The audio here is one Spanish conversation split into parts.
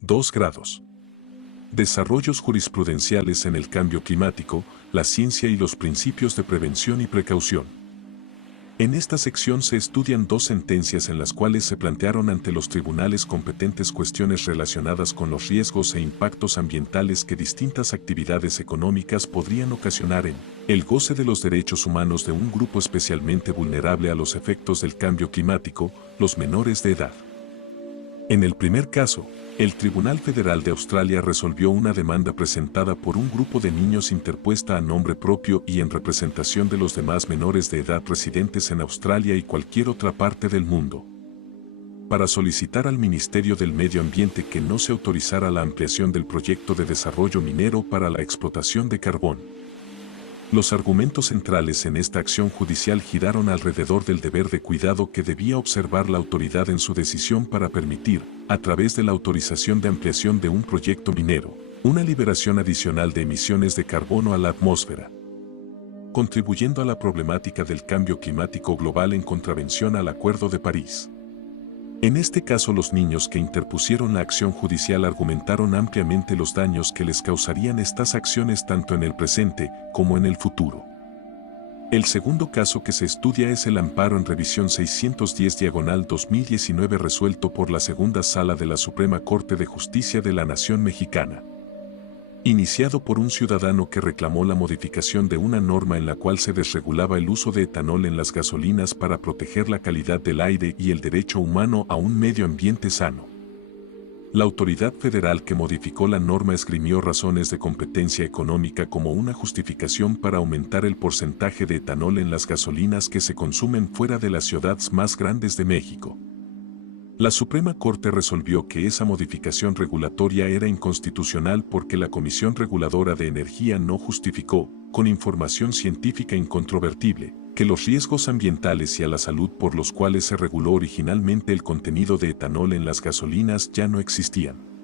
2 grados. Desarrollos jurisprudenciales en el cambio climático, la ciencia y los principios de prevención y precaución. En esta sección se estudian 2 sentencias en las cuales se plantearon ante los tribunales competentes cuestiones relacionadas con los riesgos e impactos ambientales que distintas actividades económicas podrían ocasionar en el goce de los derechos humanos de un grupo especialmente vulnerable a los efectos del cambio climático, los menores de edad. En el primer caso, el Tribunal Federal de Australia resolvió una demanda presentada por un grupo de niños interpuesta a nombre propio y en representación de los demás menores de edad residentes en Australia y cualquier otra parte del mundo, para solicitar al Ministerio del Medio Ambiente que no se autorizara la ampliación del proyecto de desarrollo minero para la explotación de carbón. Los argumentos centrales en esta acción judicial giraron alrededor del deber de cuidado que debía observar la autoridad en su decisión para permitir, a través de la autorización de ampliación de un proyecto minero, una liberación adicional de emisiones de carbono a la atmósfera, contribuyendo a la problemática del cambio climático global en contravención al Acuerdo de París. En este caso, los niños que interpusieron la acción judicial argumentaron ampliamente los daños que les causarían estas acciones tanto en el presente como en el futuro. El segundo caso que se estudia es el amparo en revisión 610/2019 resuelto por la Segunda Sala de la Suprema Corte de Justicia de la Nación Mexicana, iniciado por un ciudadano que reclamó la modificación de una norma en la cual se desregulaba el uso de etanol en las gasolinas para proteger la calidad del aire y el derecho humano a un medio ambiente sano. La autoridad federal que modificó la norma esgrimió razones de competencia económica como una justificación para aumentar el porcentaje de etanol en las gasolinas que se consumen fuera de las ciudades más grandes de México. La Suprema Corte resolvió que esa modificación regulatoria era inconstitucional porque la Comisión Reguladora de Energía no justificó, con información científica incontrovertible, que los riesgos ambientales y a la salud por los cuales se reguló originalmente el contenido de etanol en las gasolinas ya no existían.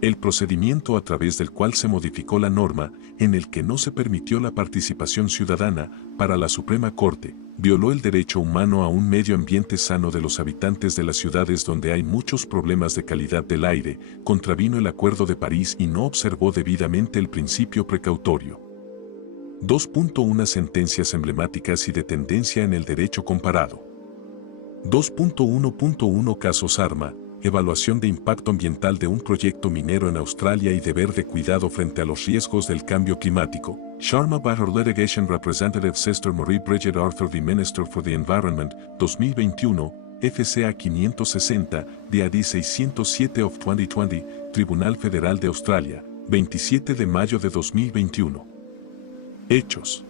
El procedimiento a través del cual se modificó la norma, en el que no se permitió la participación ciudadana, para la Suprema Corte, violó el derecho humano a un medio ambiente sano de los habitantes de las ciudades donde hay muchos problemas de calidad del aire, contravino el Acuerdo de París y no observó debidamente el principio precautorio. 2.1 Sentencias emblemáticas y de tendencia en el derecho comparado. 2.1.1 Casos Arma. Evaluación de impacto ambiental de un proyecto minero en Australia y deber de cuidado frente a los riesgos del cambio climático. Sharma Bahar Litigation Representative Sister Marie Bridget Arthur v. Minister for the Environment, 2021, FCA 560, DAD 607 of 2020, Tribunal Federal de Australia, 27 de mayo de 2021. Hechos.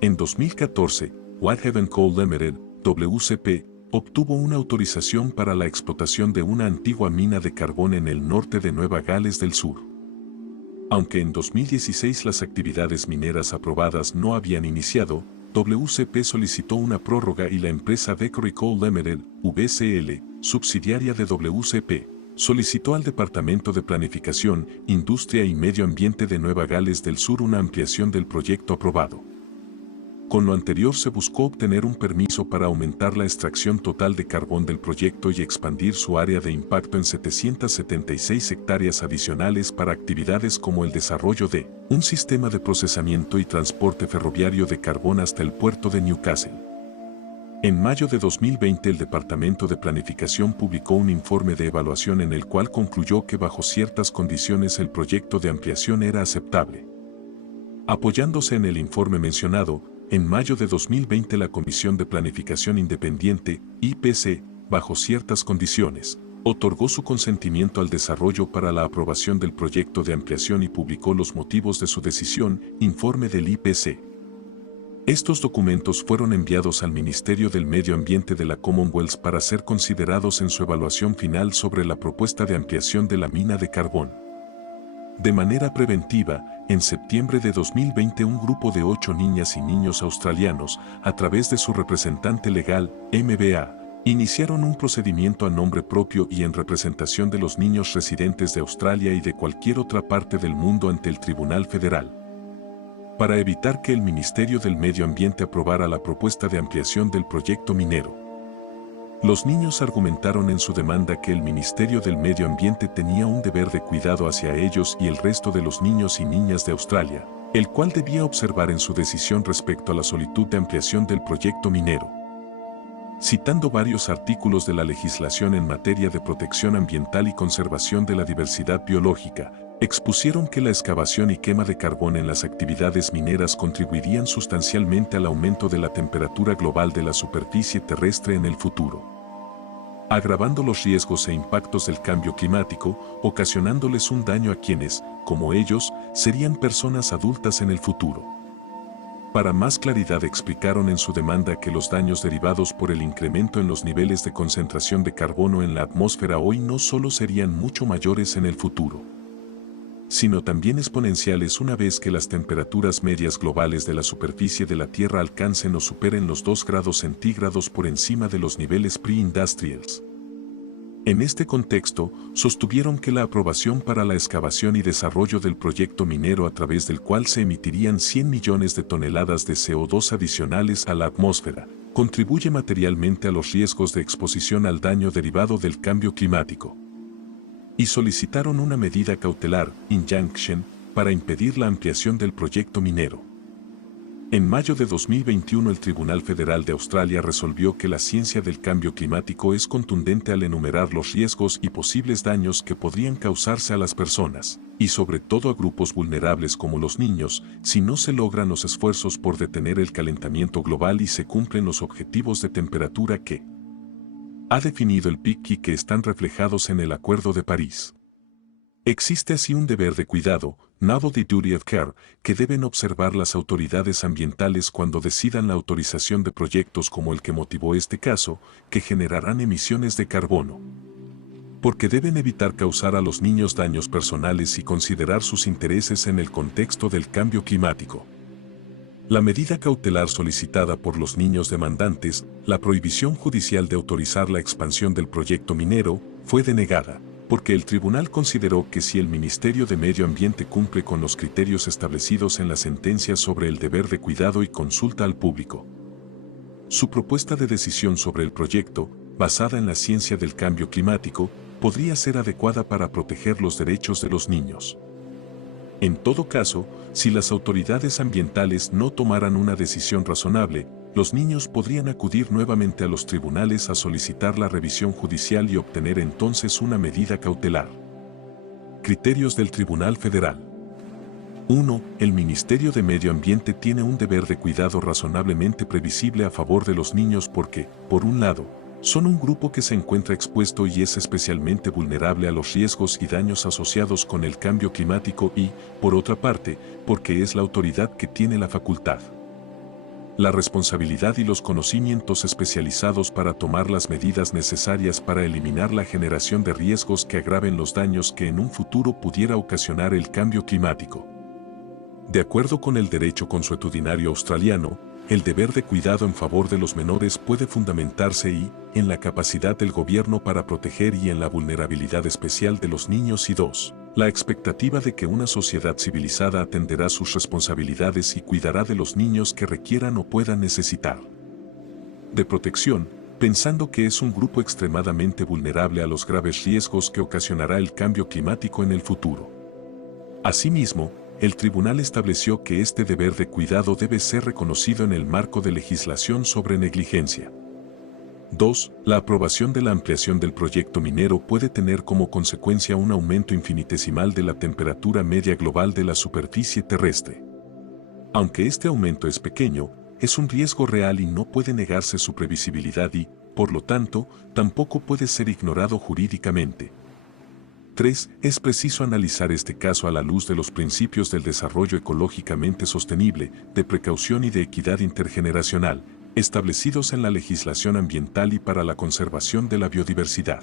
En 2014, Whitehaven Coal Limited, WCP, obtuvo una autorización para la explotación de una antigua mina de carbón en el norte de Nueva Gales del Sur. Aunque en 2016 las actividades mineras aprobadas no habían iniciado, WCP solicitó una prórroga y la empresa Vickery Coal Limited, VCL, subsidiaria de WCP, solicitó al Departamento de Planificación, Industria y Medio Ambiente de Nueva Gales del Sur una ampliación del proyecto aprobado. Con lo anterior se buscó obtener un permiso para aumentar la extracción total de carbón del proyecto y expandir su área de impacto en 776 hectáreas adicionales para actividades como el desarrollo de un sistema de procesamiento y transporte ferroviario de carbón hasta el puerto de Newcastle. En mayo de 2020 el Departamento de Planificación publicó un informe de evaluación en el cual concluyó que bajo ciertas condiciones el proyecto de ampliación era aceptable. Apoyándose en el informe mencionado, en mayo de 2020 la Comisión de Planificación Independiente, IPC, bajo ciertas condiciones, otorgó su consentimiento al desarrollo para la aprobación del proyecto de ampliación y publicó los motivos de su decisión, informe del IPC. Estos documentos fueron enviados al Ministerio del Medio Ambiente de la Commonwealth para ser considerados en su evaluación final sobre la propuesta de ampliación de la mina de carbón. De manera preventiva, en septiembre de 2020 un grupo de 8 niñas y niños australianos, a través de su representante legal, MBA, iniciaron un procedimiento a nombre propio y en representación de los niños residentes de Australia y de cualquier otra parte del mundo ante el Tribunal Federal, para evitar que el Ministerio del Medio Ambiente aprobara la propuesta de ampliación del proyecto minero. Los niños argumentaron en su demanda que el Ministerio del Medio Ambiente tenía un deber de cuidado hacia ellos y el resto de los niños y niñas de Australia, el cual debía observar en su decisión respecto a la solicitud de ampliación del proyecto minero. Citando varios artículos de la legislación en materia de protección ambiental y conservación de la diversidad biológica, expusieron que la excavación y quema de carbón en las actividades mineras contribuirían sustancialmente al aumento de la temperatura global de la superficie terrestre en el futuro, agravando los riesgos e impactos del cambio climático, ocasionándoles un daño a quienes, como ellos, serían personas adultas en el futuro. Para más claridad explicaron en su demanda que los daños derivados por el incremento en los niveles de concentración de carbono en la atmósfera hoy no solo serían mucho mayores en el futuro, sino también exponenciales una vez que las temperaturas medias globales de la superficie de la Tierra alcancen o superen los 2 grados centígrados por encima de los niveles pre-industrials. En este contexto, sostuvieron que la aprobación para la excavación y desarrollo del proyecto minero a través del cual se emitirían 100 millones de toneladas de CO2 adicionales a la atmósfera, contribuye materialmente a los riesgos de exposición al daño derivado del cambio climático. Y solicitaron una medida cautelar, injunction, para impedir la ampliación del proyecto minero. En mayo de 2021 el Tribunal Federal de Australia resolvió que la ciencia del cambio climático es contundente al enumerar los riesgos y posibles daños que podrían causarse a las personas, y sobre todo a grupos vulnerables como los niños, si no se logran los esfuerzos por detener el calentamiento global y se cumplen los objetivos de temperatura que ha definido el PIC y que están reflejados en el Acuerdo de París. Existe así un deber de cuidado, novel duty of care, que deben observar las autoridades ambientales cuando decidan la autorización de proyectos como el que motivó este caso, que generarán emisiones de carbono. Porque deben evitar causar a los niños daños personales y considerar sus intereses en el contexto del cambio climático. La medida cautelar solicitada por los niños demandantes, la prohibición judicial de autorizar la expansión del proyecto minero, fue denegada, porque el tribunal consideró que si el Ministerio de Medio Ambiente cumple con los criterios establecidos en la sentencia sobre el deber de cuidado y consulta al público, su propuesta de decisión sobre el proyecto, basada en la ciencia del cambio climático, podría ser adecuada para proteger los derechos de los niños. En todo caso, si las autoridades ambientales no tomaran una decisión razonable, los niños podrían acudir nuevamente a los tribunales a solicitar la revisión judicial y obtener entonces una medida cautelar. Criterios del Tribunal Federal. 1. El Ministerio de Medio Ambiente tiene un deber de cuidado razonablemente previsible a favor de los niños porque, por un lado, son un grupo que se encuentra expuesto y es especialmente vulnerable a los riesgos y daños asociados con el cambio climático y, por otra parte, porque es la autoridad que tiene la facultad, la responsabilidad y los conocimientos especializados para tomar las medidas necesarias para eliminar la generación de riesgos que agraven los daños que en un futuro pudiera ocasionar el cambio climático. De acuerdo con el derecho consuetudinario australiano, el deber de cuidado en favor de los menores puede fundamentarse en la capacidad del gobierno para proteger y en la vulnerabilidad especial de los niños y 2. La expectativa de que una sociedad civilizada atenderá sus responsabilidades y cuidará de los niños que requieran o puedan necesitar de protección, pensando que es un grupo extremadamente vulnerable a los graves riesgos que ocasionará el cambio climático en el futuro. Asimismo, el tribunal estableció que este deber de cuidado debe ser reconocido en el marco de legislación sobre negligencia. 2. La aprobación de la ampliación del proyecto minero puede tener como consecuencia un aumento infinitesimal de la temperatura media global de la superficie terrestre. Aunque este aumento es pequeño, es un riesgo real y no puede negarse su previsibilidad y, por lo tanto, tampoco puede ser ignorado jurídicamente. 3. Es preciso analizar este caso a la luz de los principios del desarrollo ecológicamente sostenible, de precaución y de equidad intergeneracional, establecidos en la legislación ambiental y para la conservación de la biodiversidad.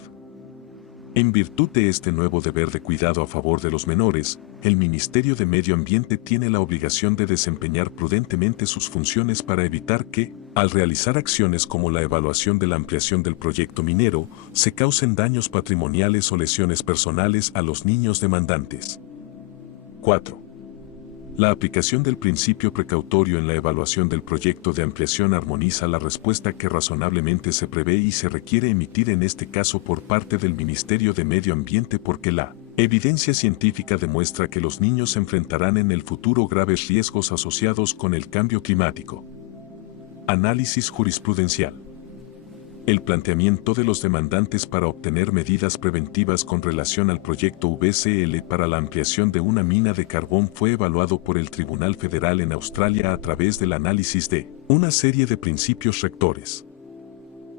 En virtud de este nuevo deber de cuidado a favor de los menores, el Ministerio de Medio Ambiente tiene la obligación de desempeñar prudentemente sus funciones para evitar que, al realizar acciones como la evaluación de la ampliación del proyecto minero, se causen daños patrimoniales o lesiones personales a los niños demandantes. 4. La aplicación del principio precautorio en la evaluación del proyecto de ampliación armoniza la respuesta que razonablemente se prevé y se requiere emitir en este caso por parte del Ministerio de Medio Ambiente porque la evidencia científica demuestra que los niños enfrentarán en el futuro graves riesgos asociados con el cambio climático. Análisis jurisprudencial. El planteamiento de los demandantes para obtener medidas preventivas con relación al proyecto VCL para la ampliación de una mina de carbón fue evaluado por el Tribunal Federal en Australia a través del análisis de una serie de principios rectores.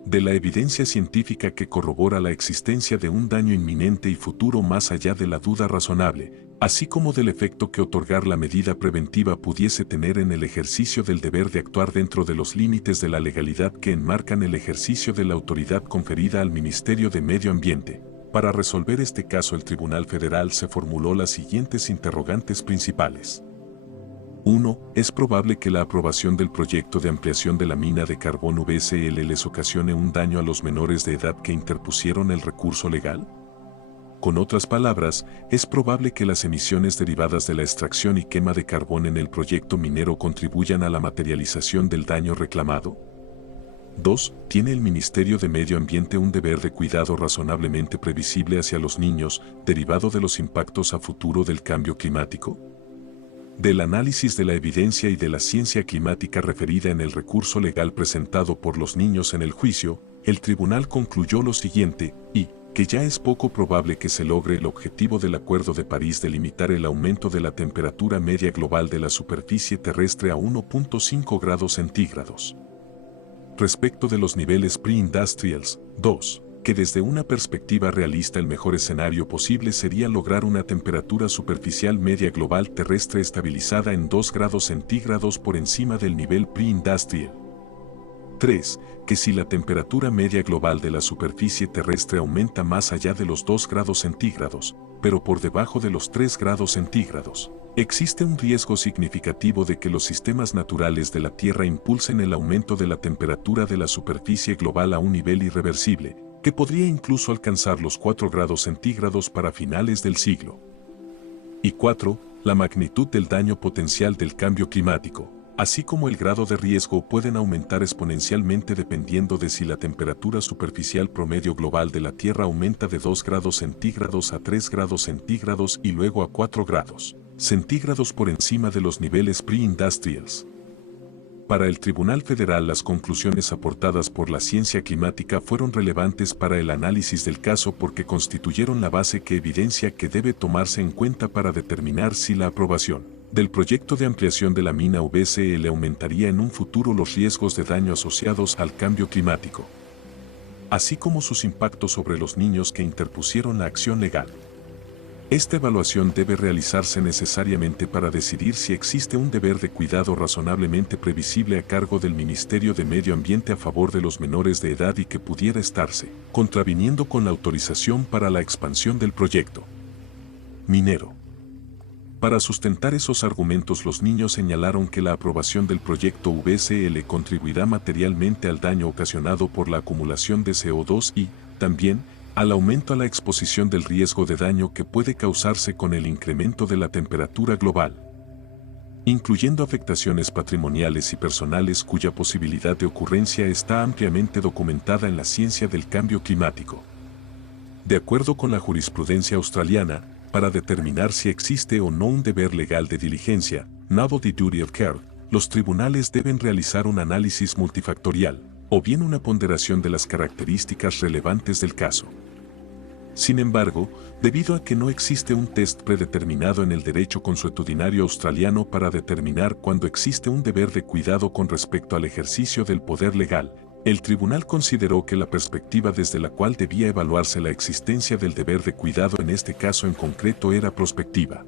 De la evidencia científica que corrobora la existencia de un daño inminente y futuro más allá de la duda razonable, así como del efecto que otorgar la medida preventiva pudiese tener en el ejercicio del deber de actuar dentro de los límites de la legalidad que enmarcan el ejercicio de la autoridad conferida al Ministerio de Medio Ambiente. Para resolver este caso, el Tribunal Federal se formuló las siguientes interrogantes principales. 1. ¿Es probable que la aprobación del proyecto de ampliación de la mina de carbón VCL les ocasione un daño a los menores de edad que interpusieron el recurso legal? Con otras palabras, ¿es probable que las emisiones derivadas de la extracción y quema de carbón en el proyecto minero contribuyan a la materialización del daño reclamado? 2. ¿Tiene el Ministerio de Medio Ambiente un deber de cuidado razonablemente previsible hacia los niños, derivado de los impactos a futuro del cambio climático? Del análisis de la evidencia y de la ciencia climática referida en el recurso legal presentado por los niños en el juicio, el tribunal concluyó lo siguiente, que ya es poco probable que se logre el objetivo del Acuerdo de París de limitar el aumento de la temperatura media global de la superficie terrestre a 1.5 grados centígrados. Respecto de los niveles pre-industrials, 2. Que desde una perspectiva realista el mejor escenario posible sería lograr una temperatura superficial media global terrestre estabilizada en 2 grados centígrados por encima del nivel pre-industrial. 3. Que si la temperatura media global de la superficie terrestre aumenta más allá de los 2 grados centígrados, pero por debajo de los 3 grados centígrados, existe un riesgo significativo de que los sistemas naturales de la Tierra impulsen el aumento de la temperatura de la superficie global a un nivel irreversible, que podría incluso alcanzar los 4 grados centígrados para finales del siglo. Y 4. La magnitud del daño potencial del cambio climático, así como el grado de riesgo, pueden aumentar exponencialmente dependiendo de si la temperatura superficial promedio global de la Tierra aumenta de 2 grados centígrados a 3 grados centígrados y luego a 4 grados centígrados por encima de los niveles pre-industrials. Para el Tribunal Federal, las conclusiones aportadas por la ciencia climática fueron relevantes para el análisis del caso porque constituyeron la base que evidencia que debe tomarse en cuenta para determinar si la aprobación del proyecto de ampliación de la mina VCL aumentaría en un futuro los riesgos de daño asociados al cambio climático, así como sus impactos sobre los niños que interpusieron la acción legal. Esta evaluación debe realizarse necesariamente para decidir si existe un deber de cuidado razonablemente previsible a cargo del Ministerio de Medio Ambiente a favor de los menores de edad y que pudiera estarse contraviniendo con la autorización para la expansión del proyecto minero. Para sustentar esos argumentos, los niños señalaron que la aprobación del proyecto VCL contribuirá materialmente al daño ocasionado por la acumulación de CO2 y, también, al aumento a la exposición del riesgo de daño que puede causarse con el incremento de la temperatura global, incluyendo afectaciones patrimoniales y personales cuya posibilidad de ocurrencia está ampliamente documentada en la ciencia del cambio climático. De acuerdo con la jurisprudencia australiana, para determinar si existe o no un deber legal de diligencia, novel duty of care, los tribunales deben realizar un análisis multifactorial, o bien una ponderación de las características relevantes del caso. Sin embargo, debido a que no existe un test predeterminado en el derecho consuetudinario australiano para determinar cuándo existe un deber de cuidado con respecto al ejercicio del poder legal, el tribunal consideró que la perspectiva desde la cual debía evaluarse la existencia del deber de cuidado en este caso en concreto era prospectiva.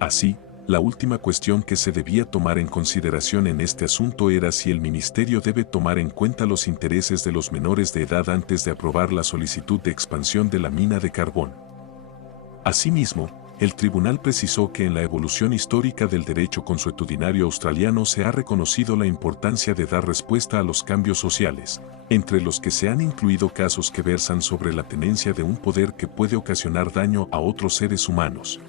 Así, la última cuestión que se debía tomar en consideración en este asunto era si el ministerio debe tomar en cuenta los intereses de los menores de edad antes de aprobar la solicitud de expansión de la mina de carbón. Asimismo, el tribunal precisó que en la evolución histórica del derecho consuetudinario australiano se ha reconocido la importancia de dar respuesta a los cambios sociales, entre los que se han incluido casos que versan sobre la tenencia de un poder que puede ocasionar daño a otros seres humanos.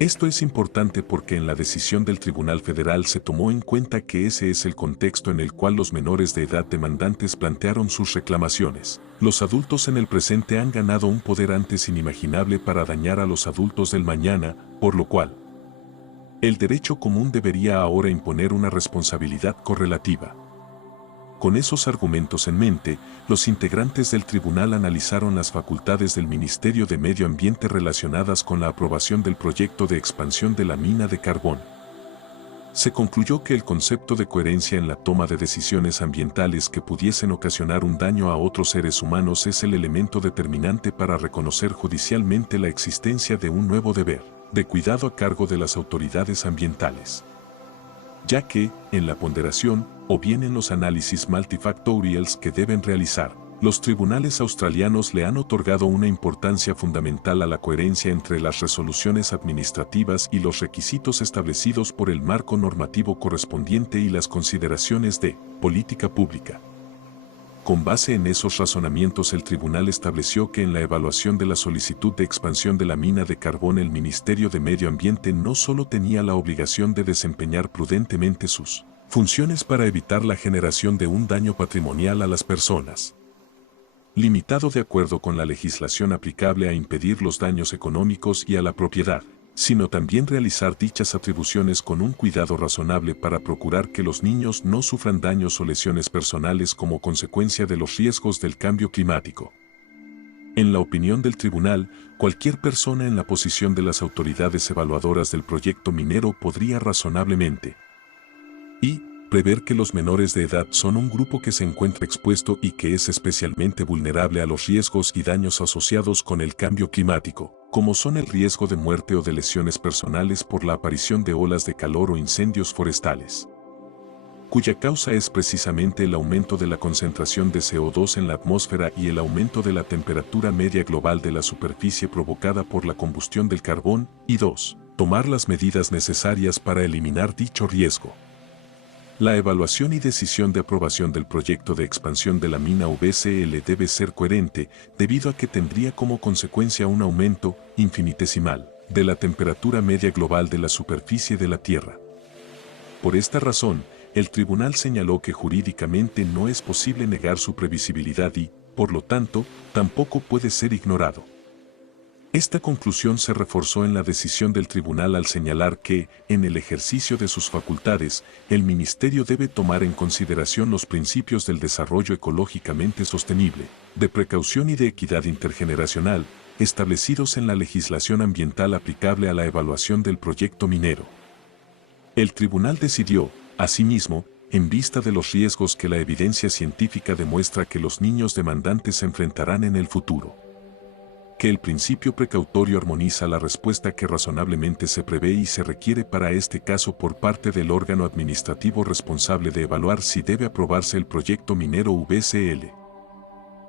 Esto es importante porque en la decisión del Tribunal Federal se tomó en cuenta que ese es el contexto en el cual los menores de edad demandantes plantearon sus reclamaciones. Los adultos en el presente han ganado un poder antes inimaginable para dañar a los adultos del mañana, por lo cual el derecho común debería ahora imponer una responsabilidad correlativa. Con esos argumentos en mente, los integrantes del tribunal analizaron las facultades del Ministerio de Medio Ambiente relacionadas con la aprobación del proyecto de expansión de la mina de carbón. Se concluyó que el concepto de coherencia en la toma de decisiones ambientales que pudiesen ocasionar un daño a otros seres humanos es el elemento determinante para reconocer judicialmente la existencia de un nuevo deber de cuidado a cargo de las autoridades ambientales, ya que, en la ponderación, o bien en los análisis multifactorials que deben realizar, los tribunales australianos le han otorgado una importancia fundamental a la coherencia entre las resoluciones administrativas y los requisitos establecidos por el marco normativo correspondiente y las consideraciones de política pública. Con base en esos razonamientos, el tribunal estableció que en la evaluación de la solicitud de expansión de la mina de carbón el Ministerio de Medio Ambiente no solo tenía la obligación de desempeñar prudentemente sus funciones para evitar la generación de un daño patrimonial a las personas, limitado de acuerdo con la legislación aplicable a impedir los daños económicos y a la propiedad, sino también realizar dichas atribuciones con un cuidado razonable para procurar que los niños no sufran daños o lesiones personales como consecuencia de los riesgos del cambio climático. En la opinión del tribunal, cualquier persona en la posición de las autoridades evaluadoras del proyecto minero podría razonablemente prever que los menores de edad son un grupo que se encuentra expuesto y que es especialmente vulnerable a los riesgos y daños asociados con el cambio climático, como son el riesgo de muerte o de lesiones personales por la aparición de olas de calor o incendios forestales, cuya causa es precisamente el aumento de la concentración de CO2 en la atmósfera y el aumento de la temperatura media global de la superficie provocada por la combustión del carbón, y 2. Tomar las medidas necesarias para eliminar dicho riesgo. La evaluación y decisión de aprobación del proyecto de expansión de la mina VCL debe ser coherente, debido a que tendría como consecuencia un aumento infinitesimal de la temperatura media global de la superficie de la Tierra. Por esta razón, el tribunal señaló que jurídicamente no es posible negar su previsibilidad y, por lo tanto, tampoco puede ser ignorado. Esta conclusión se reforzó en la decisión del tribunal al señalar que, en el ejercicio de sus facultades, el Ministerio debe tomar en consideración los principios del desarrollo ecológicamente sostenible, de precaución y de equidad intergeneracional, establecidos en la legislación ambiental aplicable a la evaluación del proyecto minero. El tribunal decidió, asimismo, en vista de los riesgos que la evidencia científica demuestra que los niños demandantes enfrentarán en el futuro, que el principio precautorio armoniza la respuesta que razonablemente se prevé y se requiere para este caso por parte del órgano administrativo responsable de evaluar si debe aprobarse el proyecto minero VCL.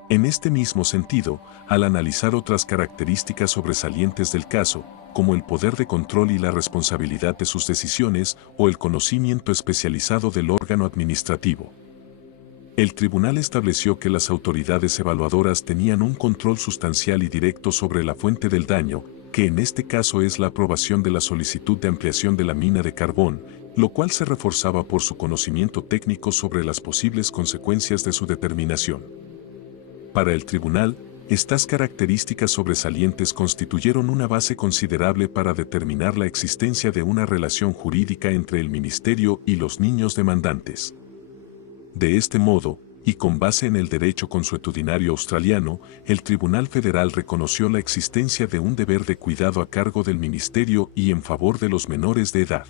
En este mismo sentido, al analizar otras características sobresalientes del caso, como el poder de control y la responsabilidad de sus decisiones o el conocimiento especializado del órgano administrativo, el tribunal estableció que las autoridades evaluadoras tenían un control sustancial y directo sobre la fuente del daño, que en este caso es la aprobación de la solicitud de ampliación de la mina de carbón, lo cual se reforzaba por su conocimiento técnico sobre las posibles consecuencias de su determinación. Para el tribunal, estas características sobresalientes constituyeron una base considerable para determinar la existencia de una relación jurídica entre el Ministerio y los niños demandantes. De este modo, y con base en el derecho consuetudinario australiano, el Tribunal Federal reconoció la existencia de un deber de cuidado a cargo del Ministerio y en favor de los menores de edad.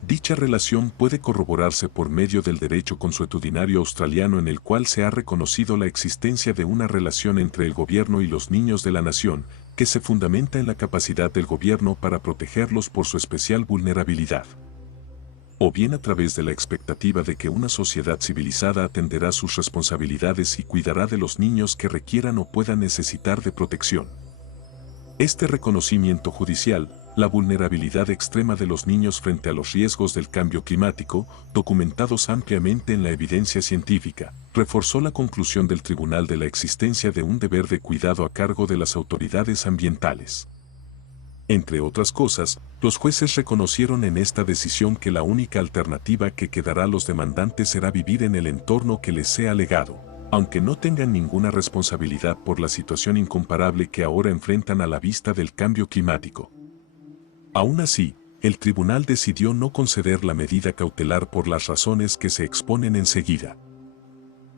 Dicha relación puede corroborarse por medio del derecho consuetudinario australiano, en el cual se ha reconocido la existencia de una relación entre el gobierno y los niños de la nación, que se fundamenta en la capacidad del gobierno para protegerlos por su especial vulnerabilidad, o bien a través de la expectativa de que una sociedad civilizada atenderá sus responsabilidades y cuidará de los niños que requieran o puedan necesitar de protección. Este reconocimiento judicial, la vulnerabilidad extrema de los niños frente a los riesgos del cambio climático, documentados ampliamente en la evidencia científica, reforzó la conclusión del tribunal de la existencia de un deber de cuidado a cargo de las autoridades ambientales. Entre otras cosas, los jueces reconocieron en esta decisión que la única alternativa que quedará a los demandantes será vivir en el entorno que les sea legado, aunque no tengan ninguna responsabilidad por la situación incomparable que ahora enfrentan a la vista del cambio climático. Aún así, el tribunal decidió no conceder la medida cautelar por las razones que se exponen enseguida.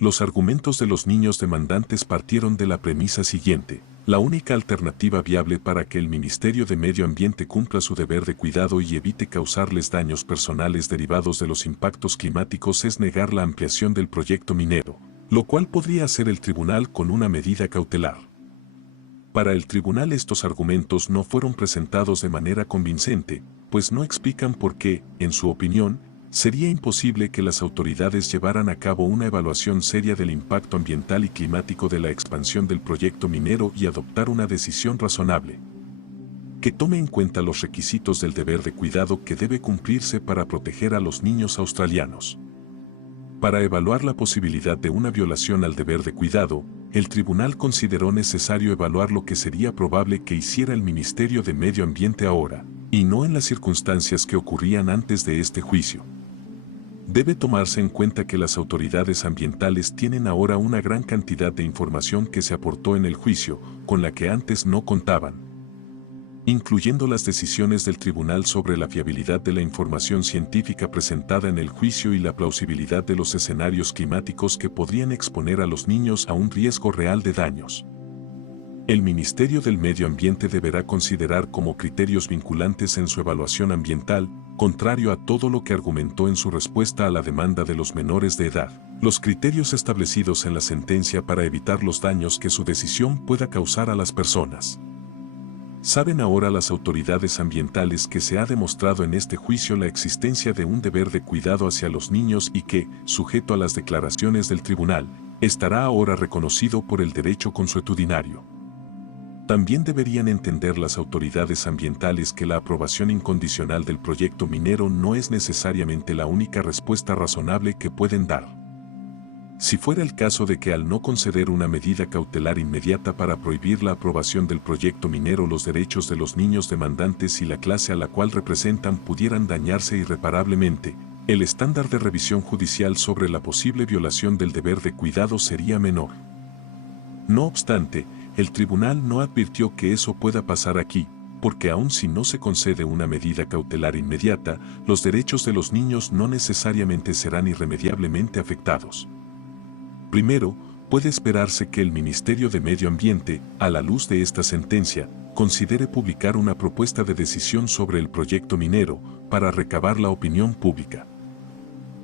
Los argumentos de los niños demandantes partieron de la premisa siguiente: la única alternativa viable para que el Ministerio de Medio Ambiente cumpla su deber de cuidado y evite causarles daños personales derivados de los impactos climáticos es negar la ampliación del proyecto minero, lo cual podría hacer el tribunal con una medida cautelar. Para el tribunal estos argumentos no fueron presentados de manera convincente, pues no explican por qué, en su opinión, sería imposible que las autoridades llevaran a cabo una evaluación seria del impacto ambiental y climático de la expansión del proyecto minero y adoptar una decisión razonable, que tome en cuenta los requisitos del deber de cuidado que debe cumplirse para proteger a los niños australianos. Para evaluar la posibilidad de una violación al deber de cuidado, el tribunal consideró necesario evaluar lo que sería probable que hiciera el Ministerio de Medio Ambiente ahora, y no en las circunstancias que ocurrían antes de este juicio. Debe tomarse en cuenta que las autoridades ambientales tienen ahora una gran cantidad de información que se aportó en el juicio, con la que antes no contaban, incluyendo las decisiones del tribunal sobre la fiabilidad de la información científica presentada en el juicio y la plausibilidad de los escenarios climáticos que podrían exponer a los niños a un riesgo real de daños. El Ministerio del Medio Ambiente deberá considerar como criterios vinculantes en su evaluación ambiental, contrario a todo lo que argumentó en su respuesta a la demanda de los menores de edad, los criterios establecidos en la sentencia para evitar los daños que su decisión pueda causar a las personas. Saben ahora las autoridades ambientales que se ha demostrado en este juicio la existencia de un deber de cuidado hacia los niños y que, sujeto a las declaraciones del tribunal, estará ahora reconocido por el derecho consuetudinario. También deberían entender las autoridades ambientales que la aprobación incondicional del proyecto minero no es necesariamente la única respuesta razonable que pueden dar. Si fuera el caso de que al no conceder una medida cautelar inmediata para prohibir la aprobación del proyecto minero los derechos de los niños demandantes y la clase a la cual representan pudieran dañarse irreparablemente, el estándar de revisión judicial sobre la posible violación del deber de cuidado sería menor. No obstante, el tribunal no advirtió que eso pueda pasar aquí, porque aun si no se concede una medida cautelar inmediata, los derechos de los niños no necesariamente serán irremediablemente afectados. Primero, puede esperarse que el Ministerio de Medio Ambiente, a la luz de esta sentencia, considere publicar una propuesta de decisión sobre el proyecto minero para recabar la opinión pública.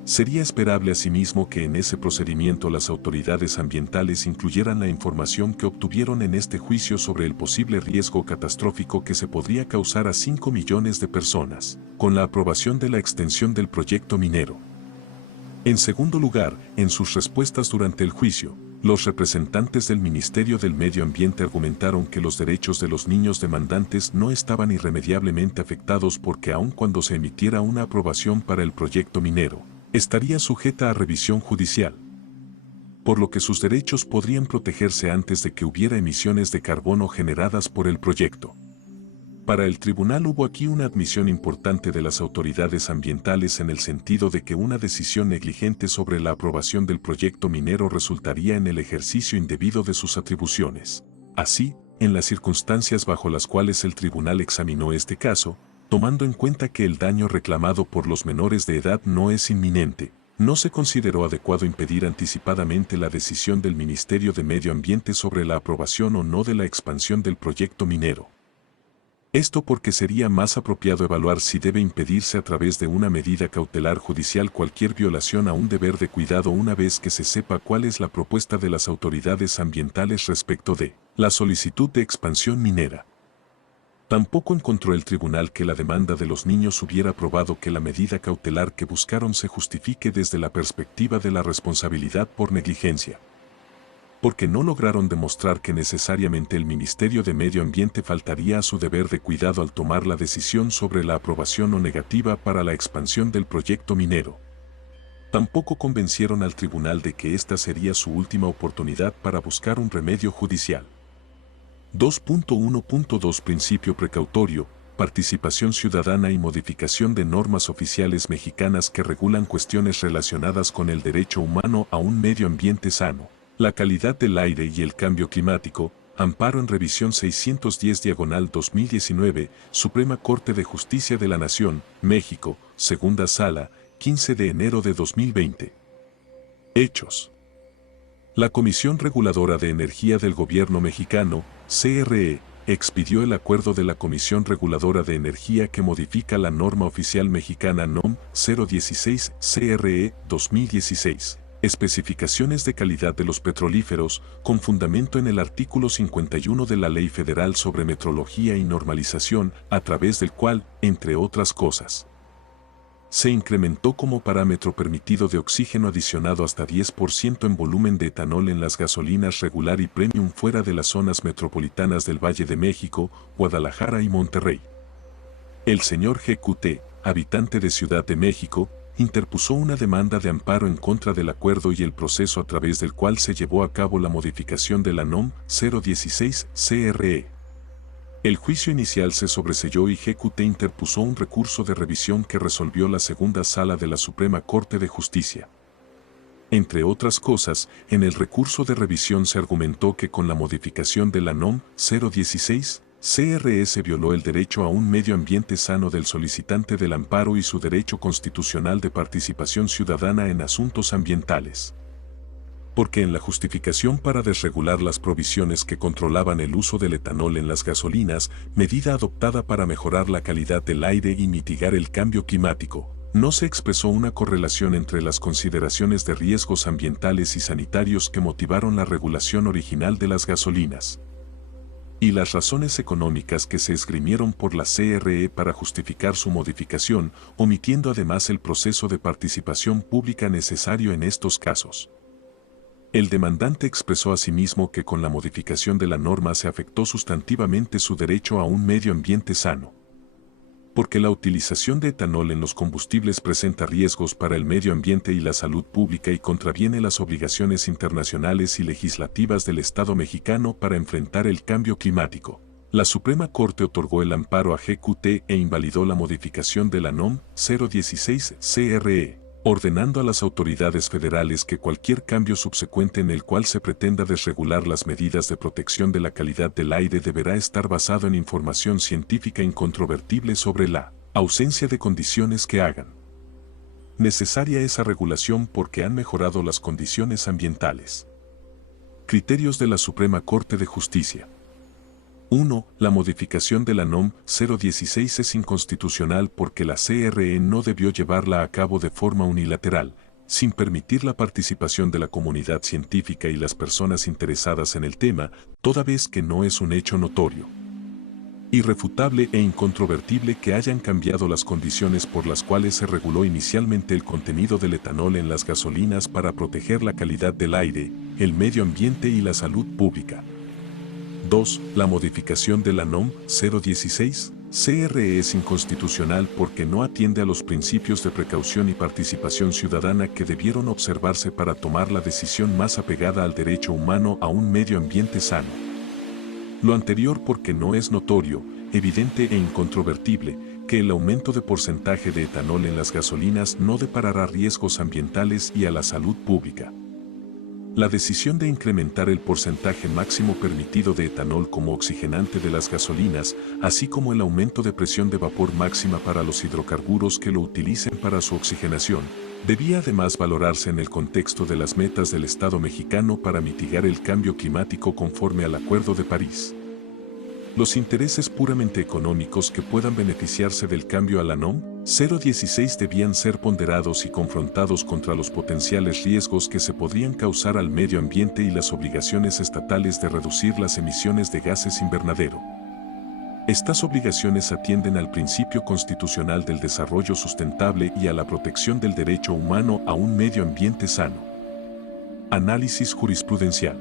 Sería esperable asimismo que en ese procedimiento las autoridades ambientales incluyeran la información que obtuvieron en este juicio sobre el posible riesgo catastrófico que se podría causar a 5 millones de personas, con la aprobación de la extensión del proyecto minero. En segundo lugar, en sus respuestas durante el juicio, los representantes del Ministerio del Medio Ambiente argumentaron que los derechos de los niños demandantes no estaban irremediablemente afectados porque aun cuando se emitiera una aprobación para el proyecto minero, estaría sujeta a revisión judicial, por lo que sus derechos podrían protegerse antes de que hubiera emisiones de carbono generadas por el proyecto. Para el tribunal hubo aquí una admisión importante de las autoridades ambientales en el sentido de que una decisión negligente sobre la aprobación del proyecto minero resultaría en el ejercicio indebido de sus atribuciones. Así, en las circunstancias bajo las cuales el tribunal examinó este caso, tomando en cuenta que el daño reclamado por los menores de edad no es inminente, no se consideró adecuado impedir anticipadamente la decisión del Ministerio de Medio Ambiente sobre la aprobación o no de la expansión del proyecto minero. Esto porque sería más apropiado evaluar si debe impedirse a través de una medida cautelar judicial cualquier violación a un deber de cuidado una vez que se sepa cuál es la propuesta de las autoridades ambientales respecto de la solicitud de expansión minera. Tampoco encontró el tribunal que la demanda de los niños hubiera probado que la medida cautelar que buscaron se justifique desde la perspectiva de la responsabilidad por negligencia, porque no lograron demostrar que necesariamente el Ministerio de Medio Ambiente faltaría a su deber de cuidado al tomar la decisión sobre la aprobación o negativa para la expansión del proyecto minero. Tampoco convencieron al tribunal de que esta sería su última oportunidad para buscar un remedio judicial. 2.1.2 Principio precautorio, participación ciudadana y modificación de normas oficiales mexicanas que regulan cuestiones relacionadas con el derecho humano a un medio ambiente sano, la calidad del aire y el cambio climático. Amparo en revisión 610/2019, Suprema Corte de Justicia de la Nación, México, Segunda Sala, 15 de enero de 2020. Hechos. La Comisión Reguladora de Energía del Gobierno Mexicano, CRE, expidió el acuerdo de la Comisión Reguladora de Energía que modifica la norma oficial mexicana NOM 016 CRE 2016. Especificaciones de calidad de los petrolíferos, con fundamento en el artículo 51 de la Ley Federal sobre Metrología y Normalización, a través del cual, entre otras cosas, se incrementó como parámetro permitido de oxígeno adicionado hasta 10% en volumen de etanol en las gasolinas regular y premium fuera de las zonas metropolitanas del Valle de México, Guadalajara y Monterrey. El señor GQT, habitante de Ciudad de México, interpuso una demanda de amparo en contra del acuerdo y el proceso a través del cual se llevó a cabo la modificación de la NOM 016 CRE. El juicio inicial se sobreseyó y GQT interpuso un recurso de revisión que resolvió la Segunda Sala de la Suprema Corte de Justicia. Entre otras cosas, en el recurso de revisión se argumentó que con la modificación de la NOM 016 CRE se violó el derecho a un medio ambiente sano del solicitante del amparo y su derecho constitucional de participación ciudadana en asuntos ambientales. Porque en la justificación para desregular las provisiones que controlaban el uso del etanol en las gasolinas, medida adoptada para mejorar la calidad del aire y mitigar el cambio climático, no se expresó una correlación entre las consideraciones de riesgos ambientales y sanitarios que motivaron la regulación original de las gasolinas y las razones económicas que se esgrimieron por la CRE para justificar su modificación, omitiendo además el proceso de participación pública necesario en estos casos. El demandante expresó asimismo que con la modificación de la norma se afectó sustantivamente su derecho a un medio ambiente sano. Porque la utilización de etanol en los combustibles presenta riesgos para el medio ambiente y la salud pública y contraviene las obligaciones internacionales y legislativas del Estado mexicano para enfrentar el cambio climático. La Suprema Corte otorgó el amparo a GQT e invalidó la modificación de la NOM 016 CRE, ordenando a las autoridades federales que cualquier cambio subsecuente en el cual se pretenda desregular las medidas de protección de la calidad del aire deberá estar basado en información científica incontrovertible sobre la ausencia de condiciones que hagan necesaria esa regulación porque han mejorado las condiciones ambientales. Criterios de la Suprema Corte de Justicia. 1. La modificación de la NOM 016 es inconstitucional porque la CRE no debió llevarla a cabo de forma unilateral, sin permitir la participación de la comunidad científica y las personas interesadas en el tema, toda vez que no es un hecho notorio, irrefutable e incontrovertible que hayan cambiado las condiciones por las cuales se reguló inicialmente el contenido del etanol en las gasolinas para proteger la calidad del aire, el medio ambiente y la salud pública. 2. La modificación de la NOM 016 CRE es inconstitucional porque no atiende a los principios de precaución y participación ciudadana que debieron observarse para tomar la decisión más apegada al derecho humano a un medio ambiente sano. Lo anterior porque no es notorio, evidente e incontrovertible que el aumento de porcentaje de etanol en las gasolinas no deparará riesgos ambientales y a la salud pública. La decisión de incrementar el porcentaje máximo permitido de etanol como oxigenante de las gasolinas, así como el aumento de presión de vapor máxima para los hidrocarburos que lo utilicen para su oxigenación, debía además valorarse en el contexto de las metas del Estado mexicano para mitigar el cambio climático conforme al Acuerdo de París. Los intereses puramente económicos que puedan beneficiarse del cambio a la NOM 016 debían ser ponderados y confrontados contra los potenciales riesgos que se podrían causar al medio ambiente y las obligaciones estatales de reducir las emisiones de gases invernadero. Estas obligaciones atienden al principio constitucional del desarrollo sustentable y a la protección del derecho humano a un medio ambiente sano. Análisis jurisprudencial.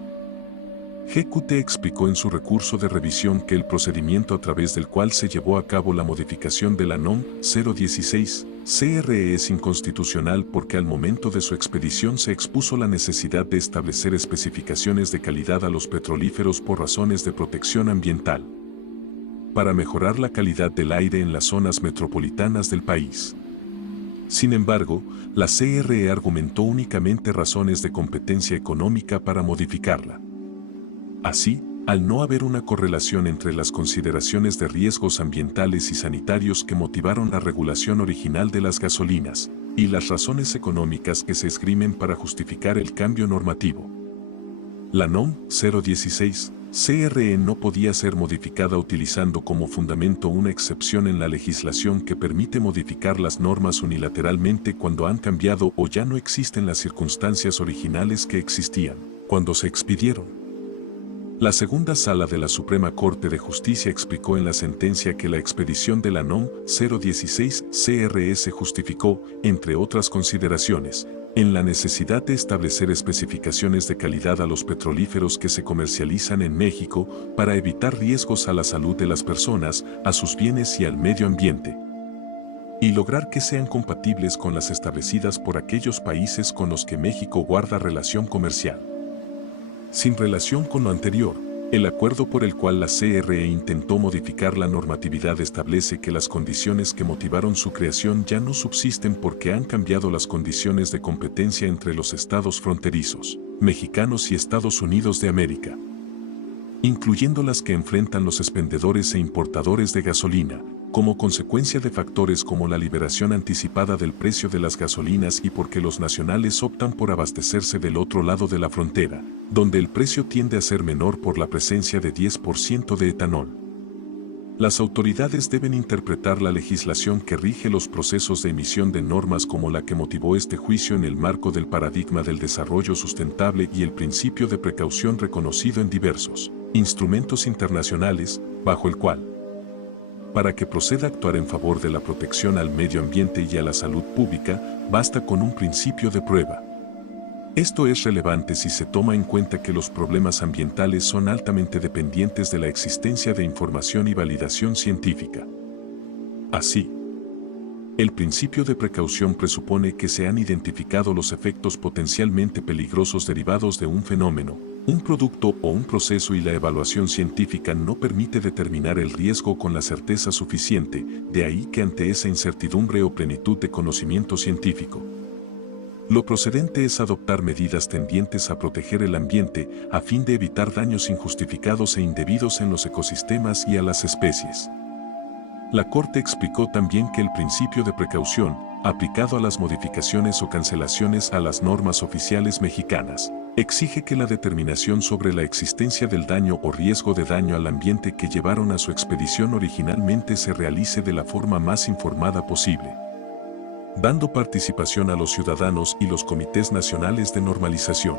GQT explicó en su recurso de revisión que el procedimiento a través del cual se llevó a cabo la modificación de la NOM 016 CRE es inconstitucional porque al momento de su expedición se expuso la necesidad de establecer especificaciones de calidad a los petrolíferos por razones de protección ambiental, para mejorar la calidad del aire en las zonas metropolitanas del país. Sin embargo, la CRE argumentó únicamente razones de competencia económica para modificarla. Así, al no haber una correlación entre las consideraciones de riesgos ambientales y sanitarios que motivaron la regulación original de las gasolinas, y las razones económicas que se esgrimen para justificar el cambio normativo, la NOM 016 CRE no podía ser modificada utilizando como fundamento una excepción en la legislación que permite modificar las normas unilateralmente cuando han cambiado o ya no existen las circunstancias originales que existían cuando se expidieron. La segunda sala de la Suprema Corte de Justicia explicó en la sentencia que la expedición de la NOM 016 CRE se justificó, entre otras consideraciones, en la necesidad de establecer especificaciones de calidad a los petrolíferos que se comercializan en México para evitar riesgos a la salud de las personas, a sus bienes y al medio ambiente, y lograr que sean compatibles con las establecidas por aquellos países con los que México guarda relación comercial. Sin relación con lo anterior, el acuerdo por el cual la CRE intentó modificar la normatividad establece que las condiciones que motivaron su creación ya no subsisten porque han cambiado las condiciones de competencia entre los estados fronterizos, mexicanos y Estados Unidos de América, incluyendo las que enfrentan los expendedores e importadores de gasolina, como consecuencia de factores como la liberación anticipada del precio de las gasolinas y porque los nacionales optan por abastecerse del otro lado de la frontera, donde el precio tiende a ser menor por la presencia de 10% de etanol. Las autoridades deben interpretar la legislación que rige los procesos de emisión de normas como la que motivó este juicio en el marco del paradigma del desarrollo sustentable y el principio de precaución reconocido en diversos instrumentos internacionales, bajo el cual, para que proceda a actuar en favor de la protección al medio ambiente y a la salud pública, basta con un principio de prueba. Esto es relevante si se toma en cuenta que los problemas ambientales son altamente dependientes de la existencia de información y validación científica. Así, el principio de precaución presupone que se han identificado los efectos potencialmente peligrosos derivados de un fenómeno, un producto o un proceso y la evaluación científica no permite determinar el riesgo con la certeza suficiente, de ahí que ante esa incertidumbre o plenitud de conocimiento científico, lo procedente es adoptar medidas tendientes a proteger el ambiente a fin de evitar daños injustificados e indebidos en los ecosistemas y a las especies. La Corte explicó también que el principio de precaución, aplicado a las modificaciones o cancelaciones a las normas oficiales mexicanas, exige que la determinación sobre la existencia del daño o riesgo de daño al ambiente que llevaron a su expedición originalmente se realice de la forma más informada posible, dando participación a los ciudadanos y los comités nacionales de normalización.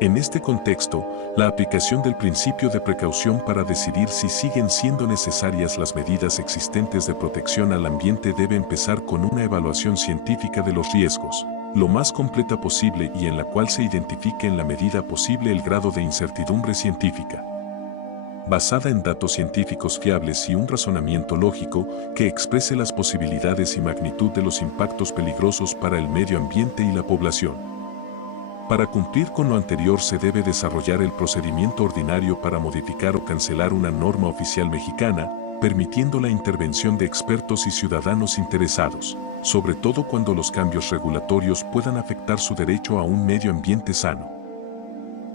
En este contexto, la aplicación del principio de precaución para decidir si siguen siendo necesarias las medidas existentes de protección al ambiente debe empezar con una evaluación científica de los riesgos, lo más completa posible y en la cual se identifique en la medida posible el grado de incertidumbre científica, basada en datos científicos fiables y un razonamiento lógico que exprese las posibilidades y magnitud de los impactos peligrosos para el medio ambiente y la población. Para cumplir con lo anterior se debe desarrollar el procedimiento ordinario para modificar o cancelar una norma oficial mexicana, permitiendo la intervención de expertos y ciudadanos interesados, sobre todo cuando los cambios regulatorios puedan afectar su derecho a un medio ambiente sano.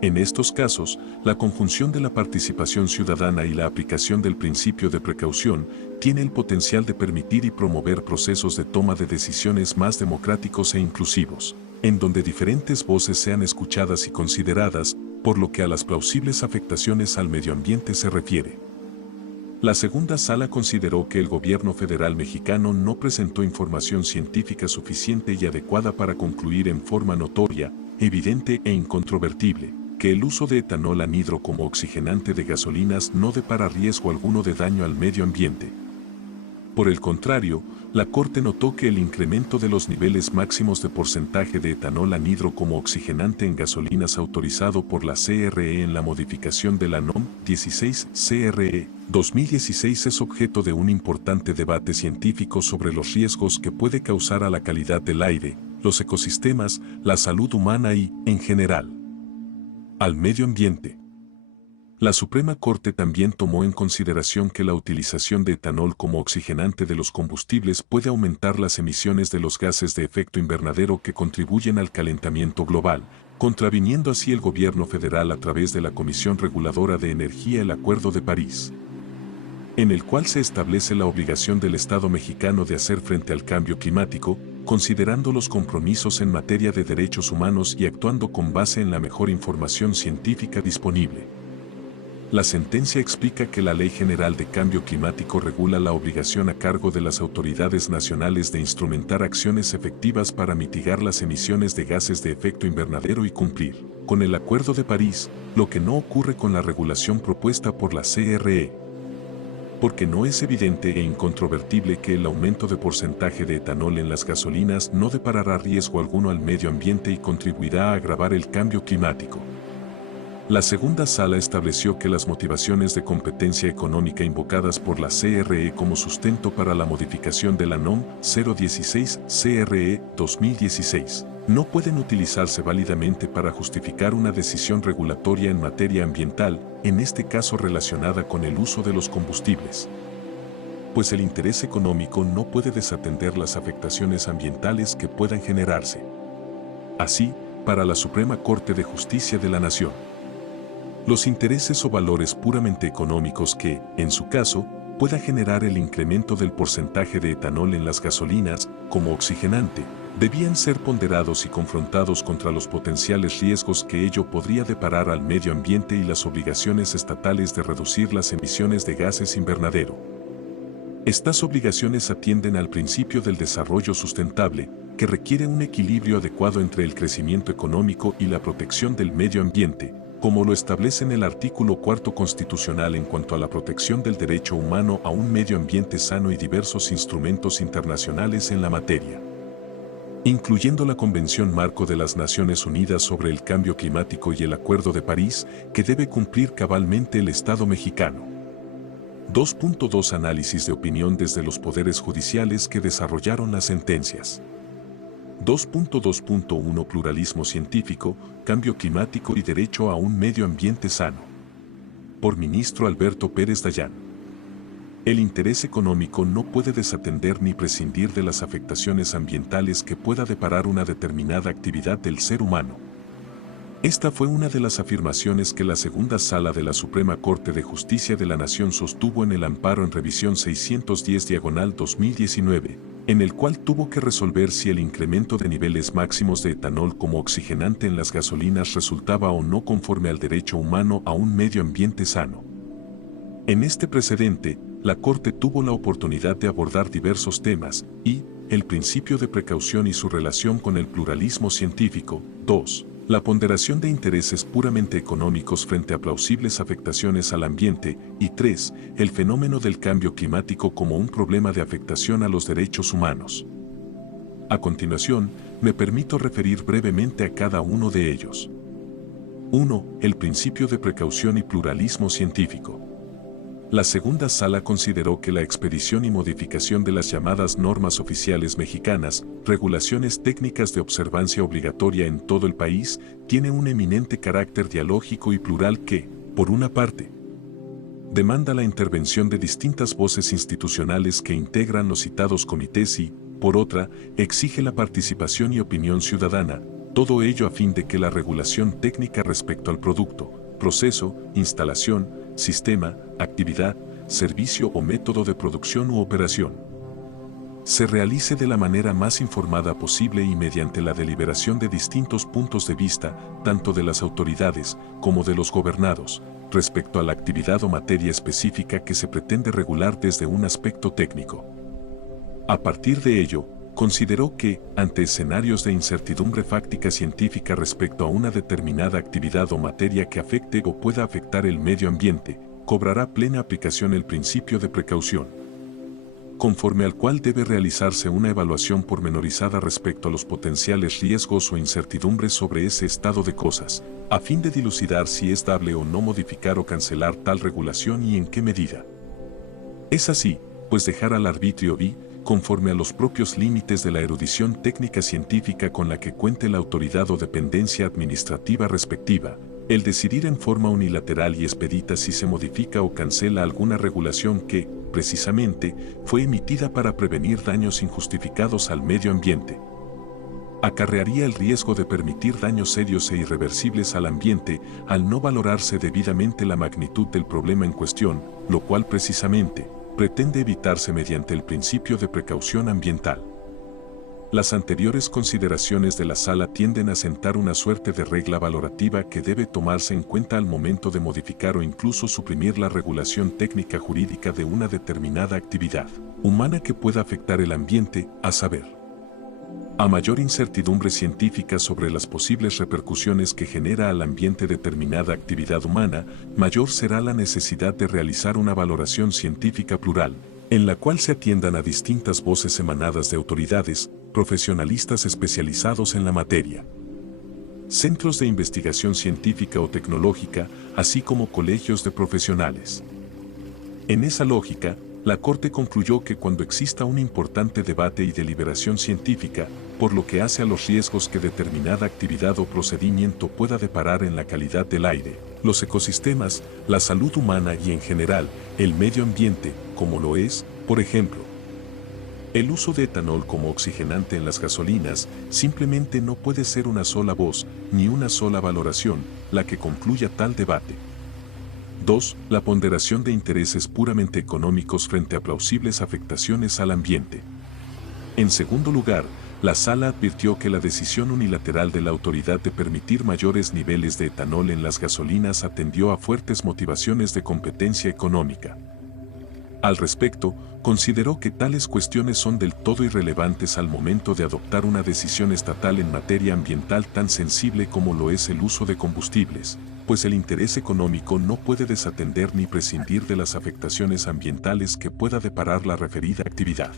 En estos casos, la conjunción de la participación ciudadana y la aplicación del principio de precaución tiene el potencial de permitir y promover procesos de toma de decisiones más democráticos e inclusivos, en donde diferentes voces sean escuchadas y consideradas, por lo que a las plausibles afectaciones al medio ambiente se refiere. La segunda sala consideró que el gobierno federal mexicano no presentó información científica suficiente y adecuada para concluir en forma notoria, evidente e incontrovertible, que el uso de etanol anhidro como oxigenante de gasolinas no depara riesgo alguno de daño al medio ambiente. Por el contrario, la Corte notó que el incremento de los niveles máximos de porcentaje de etanol anhidro como oxigenante en gasolinas autorizado por la CRE en la modificación de la NOM 16 CRE 2016 es objeto de un importante debate científico sobre los riesgos que puede causar a la calidad del aire, los ecosistemas, la salud humana y, en general, al medio ambiente. La Suprema Corte también tomó en consideración que la utilización de etanol como oxigenante de los combustibles puede aumentar las emisiones de los gases de efecto invernadero que contribuyen al calentamiento global, contraviniendo así el gobierno federal a través de la Comisión Reguladora de Energía el Acuerdo de París, en el cual se establece la obligación del Estado mexicano de hacer frente al cambio climático, considerando los compromisos en materia de derechos humanos y actuando con base en la mejor información científica disponible. La sentencia explica que la Ley General de Cambio Climático regula la obligación a cargo de las autoridades nacionales de instrumentar acciones efectivas para mitigar las emisiones de gases de efecto invernadero y cumplir con el Acuerdo de París, lo que no ocurre con la regulación propuesta por la CRE. Porque no es evidente e incontrovertible que el aumento de porcentaje de etanol en las gasolinas no deparará riesgo alguno al medio ambiente y contribuirá a agravar el cambio climático. La segunda sala estableció que las motivaciones de competencia económica invocadas por la CRE como sustento para la modificación de la NOM 016 CRE 2016 no pueden utilizarse válidamente para justificar una decisión regulatoria en materia ambiental, en este caso relacionada con el uso de los combustibles. Pues el interés económico no puede desatender las afectaciones ambientales que puedan generarse. Así, para la Suprema Corte de Justicia de la Nación, los intereses o valores puramente económicos que, en su caso, pueda generar el incremento del porcentaje de etanol en las gasolinas, como oxigenante, debían ser ponderados y confrontados contra los potenciales riesgos que ello podría deparar al medio ambiente y las obligaciones estatales de reducir las emisiones de gases invernadero. Estas obligaciones atienden al principio del desarrollo sustentable, que requiere un equilibrio adecuado entre el crecimiento económico y la protección del medio ambiente, como lo establece en el artículo 4 constitucional en cuanto a la protección del derecho humano a un medio ambiente sano y diversos instrumentos internacionales en la materia, incluyendo la Convención Marco de las Naciones Unidas sobre el Cambio Climático y el Acuerdo de París, que debe cumplir cabalmente el Estado mexicano. 2.2 Análisis de opinión desde los poderes judiciales que desarrollaron las sentencias. 2.2.1 Pluralismo científico, cambio climático y derecho a un medio ambiente sano. Por ministro Alberto Pérez Dayán. El interés económico no puede desatender ni prescindir de las afectaciones ambientales que pueda deparar una determinada actividad del ser humano. Esta fue una de las afirmaciones que la segunda sala de la Suprema Corte de Justicia de la Nación sostuvo en el amparo en revisión 610/2019, en el cual tuvo que resolver si el incremento de niveles máximos de etanol como oxigenante en las gasolinas resultaba o no conforme al derecho humano a un medio ambiente sano. En este precedente, la Corte tuvo la oportunidad de abordar diversos temas y, el principio de precaución y su relación con el pluralismo científico. 2. La ponderación de intereses puramente económicos frente a plausibles afectaciones al ambiente, y 3. El fenómeno del cambio climático como un problema de afectación a los derechos humanos. A continuación, me permito referir brevemente a cada uno de ellos. 1. El principio de precaución y pluralismo científico. La segunda sala consideró que la expedición y modificación de las llamadas normas oficiales mexicanas, regulaciones técnicas de observancia obligatoria en todo el país, tiene un eminente carácter dialógico y plural que, por una parte, demanda la intervención de distintas voces institucionales que integran los citados comités y, por otra, exige la participación y opinión ciudadana, todo ello a fin de que la regulación técnica respecto al producto, proceso, instalación, sistema, actividad, servicio o método de producción u operación se realice de la manera más informada posible y mediante la deliberación de distintos puntos de vista, tanto de las autoridades como de los gobernados, respecto a la actividad o materia específica que se pretende regular desde un aspecto técnico. A partir de ello, consideró que, ante escenarios de incertidumbre fáctica científica respecto a una determinada actividad o materia que afecte o pueda afectar el medio ambiente, cobrará plena aplicación el principio de precaución. conforme al cual debe realizarse una evaluación pormenorizada respecto a los potenciales riesgos o incertidumbres sobre ese estado de cosas, a fin de dilucidar si es dable o no modificar o cancelar tal regulación y en qué medida. Es así, pues dejar al arbitrio conforme a los propios límites de la erudición técnica científica con la que cuente la autoridad o dependencia administrativa respectiva, el decidir en forma unilateral y expedita si se modifica o cancela alguna regulación que, precisamente, fue emitida para prevenir daños injustificados al medio ambiente. Acarrearía el riesgo de permitir daños serios e irreversibles al ambiente al no valorarse debidamente la magnitud del problema en cuestión, lo cual precisamente pretende evitarse mediante el principio de precaución ambiental. Las anteriores consideraciones de la Sala tienden a sentar una suerte de regla valorativa que debe tomarse en cuenta al momento de modificar o incluso suprimir la regulación técnica jurídica de una determinada actividad humana que pueda afectar el ambiente, a saber, a mayor incertidumbre científica sobre las posibles repercusiones que genera al ambiente determinada actividad humana, mayor será la necesidad de realizar una valoración científica plural, en la cual se atiendan a distintas voces emanadas de autoridades, profesionalistas especializados en la materia, centros de investigación científica o tecnológica, así como colegios de profesionales. En esa lógica, la Corte concluyó que cuando exista un importante debate y deliberación científica, por lo que hace a los riesgos que determinada actividad o procedimiento pueda deparar en la calidad del aire, los ecosistemas, la salud humana y en general, el medio ambiente, como lo es, por ejemplo, el uso de etanol como oxigenante en las gasolinas, simplemente no puede ser una sola voz, ni una sola valoración, la que concluya tal debate. 2. La ponderación de intereses puramente económicos frente a plausibles afectaciones al ambiente. En segundo lugar, la Sala advirtió que la decisión unilateral de la autoridad de permitir mayores niveles de etanol en las gasolinas atendió a fuertes motivaciones de competencia económica. Al respecto, consideró que tales cuestiones son del todo irrelevantes al momento de adoptar una decisión estatal en materia ambiental tan sensible como lo es el uso de combustibles, pues el interés económico no puede desatender ni prescindir de las afectaciones ambientales que pueda deparar la referida actividad.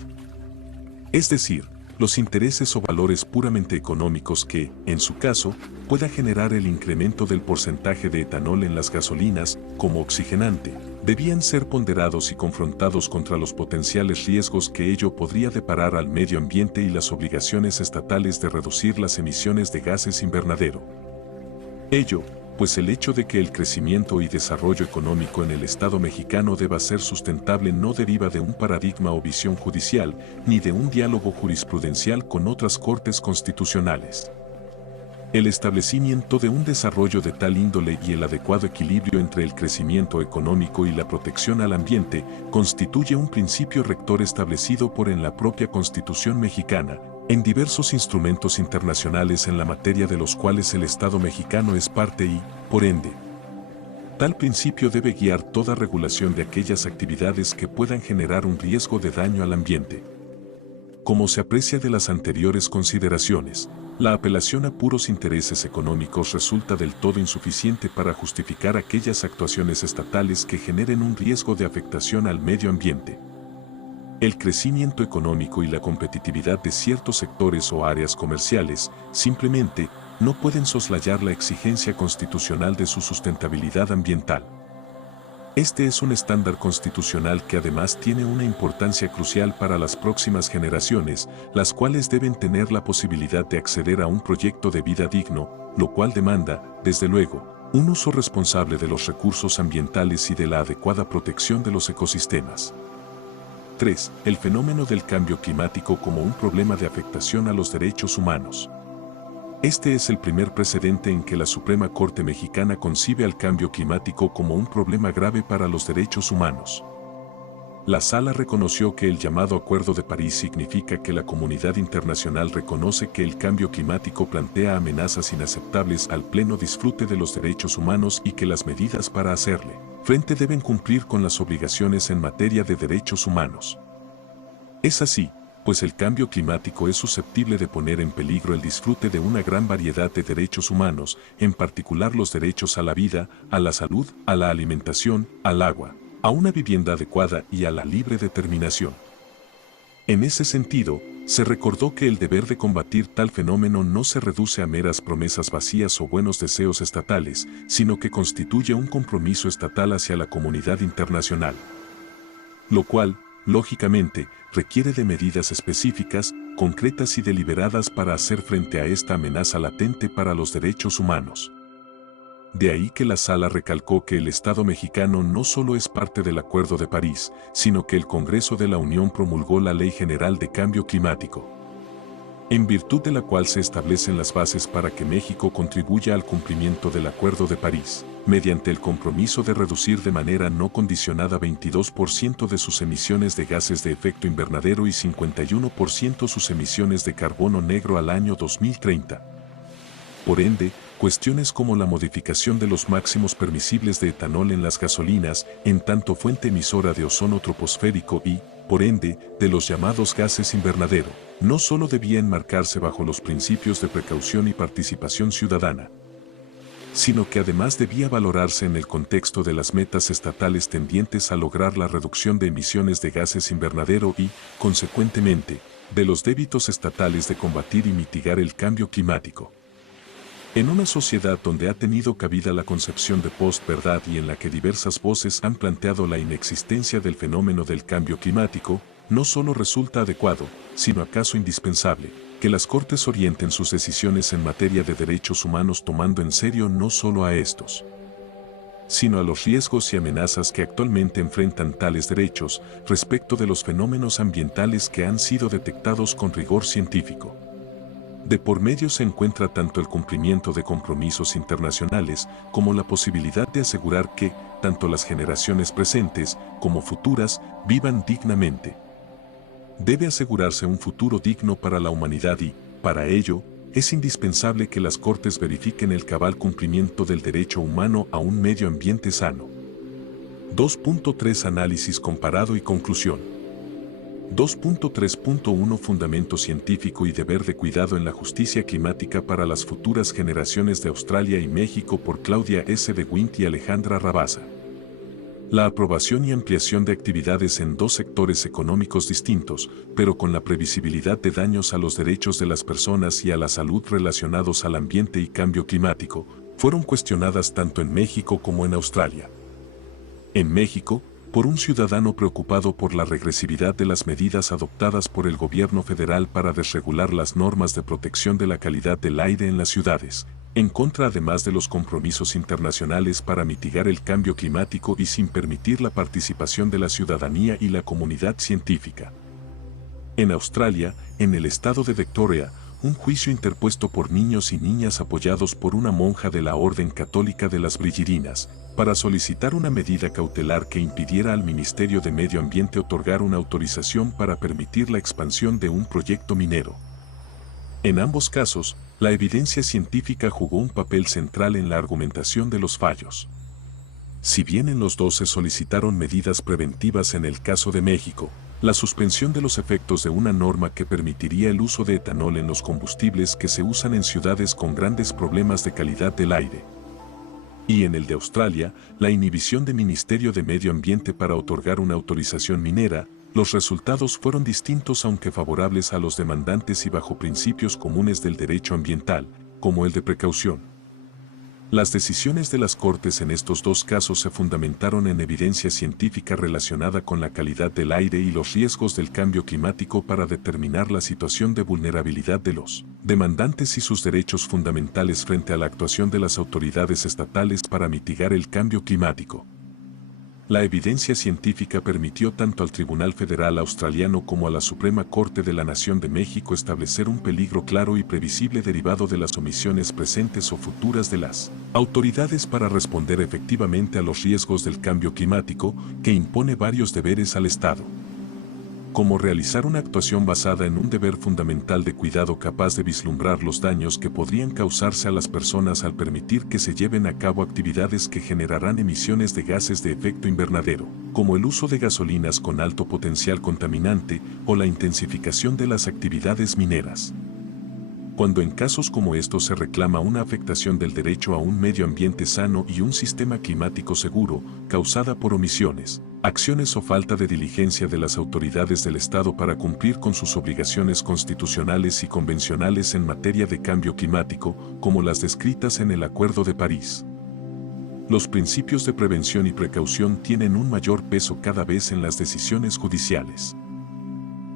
Es decir, los intereses o valores puramente económicos que, en su caso, pueda generar el incremento del porcentaje de etanol en las gasolinas como oxigenante, debían ser ponderados y confrontados contra los potenciales riesgos que ello podría deparar al medio ambiente y las obligaciones estatales de reducir las emisiones de gases invernadero. Ello, pues el hecho de que el crecimiento y desarrollo económico en el Estado mexicano deba ser sustentable no deriva de un paradigma o visión judicial, ni de un diálogo jurisprudencial con otras cortes constitucionales. El establecimiento de un desarrollo de tal índole y el adecuado equilibrio entre el crecimiento económico y la protección al ambiente constituye un principio rector establecido por en la propia Constitución mexicana, en diversos instrumentos internacionales en la materia de los cuales el Estado mexicano es parte y, por ende, tal principio debe guiar toda regulación de aquellas actividades que puedan generar un riesgo de daño al ambiente. Como se aprecia de las anteriores consideraciones, la apelación a puros intereses económicos resulta del todo insuficiente para justificar aquellas actuaciones estatales que generen un riesgo de afectación al medio ambiente. El crecimiento económico y la competitividad de ciertos sectores o áreas comerciales simplemente no pueden soslayar la exigencia constitucional de su sustentabilidad ambiental. Este es un estándar constitucional que además tiene una importancia crucial para las próximas generaciones, las cuales deben tener la posibilidad de acceder a un proyecto de vida digno, lo cual demanda, desde luego, un uso responsable de los recursos ambientales y de la adecuada protección de los ecosistemas. 3. El fenómeno del cambio climático como un problema de afectación a los derechos humanos. Este es el primer precedente en que la Suprema Corte Mexicana concibe al cambio climático como un problema grave para los derechos humanos. La Sala reconoció que el llamado Acuerdo de París significa que la comunidad internacional reconoce que el cambio climático plantea amenazas inaceptables al pleno disfrute de los derechos humanos y que las medidas para hacerle frente deben cumplir con las obligaciones en materia de derechos humanos. Es así, pues el cambio climático es susceptible de poner en peligro el disfrute de una gran variedad de derechos humanos, en particular los derechos a la vida, a la salud, a la alimentación, al agua, a una vivienda adecuada y a la libre determinación. En ese sentido, se recordó que el deber de combatir tal fenómeno no se reduce a meras promesas vacías o buenos deseos estatales, sino que constituye un compromiso estatal hacia la comunidad internacional. Lo cual, lógicamente, requiere de medidas específicas, concretas y deliberadas para hacer frente a esta amenaza latente para los derechos humanos. De ahí que la Sala recalcó que el Estado mexicano no solo es parte del Acuerdo de París, sino que el Congreso de la Unión promulgó la Ley General de Cambio Climático, en virtud de la cual se establecen las bases para que México contribuya al cumplimiento del Acuerdo de París, mediante el compromiso de reducir de manera no condicionada 22% de sus emisiones de gases de efecto invernadero y 51% sus emisiones de carbono negro al año 2030. Por ende, cuestiones como la modificación de los máximos permisibles de etanol en las gasolinas, en tanto fuente emisora de ozono troposférico y, por ende, de los llamados gases invernadero, no solo debía enmarcarse bajo los principios de precaución y participación ciudadana, sino que además debía valorarse en el contexto de las metas estatales tendientes a lograr la reducción de emisiones de gases invernadero y, consecuentemente, de los débitos estatales de combatir y mitigar el cambio climático. En una sociedad donde ha tenido cabida la concepción de postverdad y en la que diversas voces han planteado la inexistencia del fenómeno del cambio climático, no solo resulta adecuado, sino acaso indispensable, que las Cortes orienten sus decisiones en materia de derechos humanos tomando en serio no solo a estos, sino a los riesgos y amenazas que actualmente enfrentan tales derechos respecto de los fenómenos ambientales que han sido detectados con rigor científico. De por medio se encuentra tanto el cumplimiento de compromisos internacionales como la posibilidad de asegurar que, tanto las generaciones presentes como futuras, vivan dignamente. Debe asegurarse un futuro digno para la humanidad y, para ello, es indispensable que las Cortes verifiquen el cabal cumplimiento del derecho humano a un medio ambiente sano. 2.3 Análisis comparado y conclusión. 2.3.1 Fundamento científico y deber de cuidado en la justicia climática para las futuras generaciones de Australia y México por Claudia S. de Wint y Alejandra Rabasa. La aprobación y ampliación de actividades en dos sectores económicos distintos, pero con la previsibilidad de daños a los derechos de las personas y a la salud relacionados al ambiente y cambio climático, fueron cuestionadas tanto en México como en Australia. En México, por un ciudadano preocupado por la regresividad de las medidas adoptadas por el gobierno federal para desregular las normas de protección de la calidad del aire en las ciudades, en contra además de los compromisos internacionales para mitigar el cambio climático y sin permitir la participación de la ciudadanía y la comunidad científica. En Australia, en el estado de Victoria, un juicio interpuesto por niños y niñas apoyados por una monja de la Orden Católica de las Brillidinas, para solicitar una medida cautelar que impidiera al Ministerio de Medio Ambiente otorgar una autorización para permitir la expansión de un proyecto minero. En ambos casos, la evidencia científica jugó un papel central en la argumentación de los fallos. Si bien en los dos se solicitaron medidas preventivas en el caso de México, la suspensión de los efectos de una norma que permitiría el uso de etanol en los combustibles que se usan en ciudades con grandes problemas de calidad del aire. Y en el de Australia, la inhibición del Ministerio de Medio Ambiente para otorgar una autorización minera, los resultados fueron distintos aunque favorables a los demandantes y bajo principios comunes del derecho ambiental, como el de precaución. Las decisiones de las Cortes en estos dos casos se fundamentaron en evidencia científica relacionada con la calidad del aire y los riesgos del cambio climático para determinar la situación de vulnerabilidad de los demandantes y sus derechos fundamentales frente a la actuación de las autoridades estatales para mitigar el cambio climático. La evidencia científica permitió tanto al Tribunal Federal Australiano como a la Suprema Corte de la Nación de México establecer un peligro claro y previsible derivado de las omisiones presentes o futuras de las autoridades para responder efectivamente a los riesgos del cambio climático, que impone varios deberes al Estado, como realizar una actuación basada en un deber fundamental de cuidado capaz de vislumbrar los daños que podrían causarse a las personas al permitir que se lleven a cabo actividades que generarán emisiones de gases de efecto invernadero, como el uso de gasolinas con alto potencial contaminante o la intensificación de las actividades mineras. Cuando en casos como estos se reclama una afectación del derecho a un medio ambiente sano y un sistema climático seguro, causada por omisiones, acciones o falta de diligencia de las autoridades del Estado para cumplir con sus obligaciones constitucionales y convencionales en materia de cambio climático, como las descritas en el Acuerdo de París. Los principios de prevención y precaución tienen un mayor peso cada vez en las decisiones judiciales.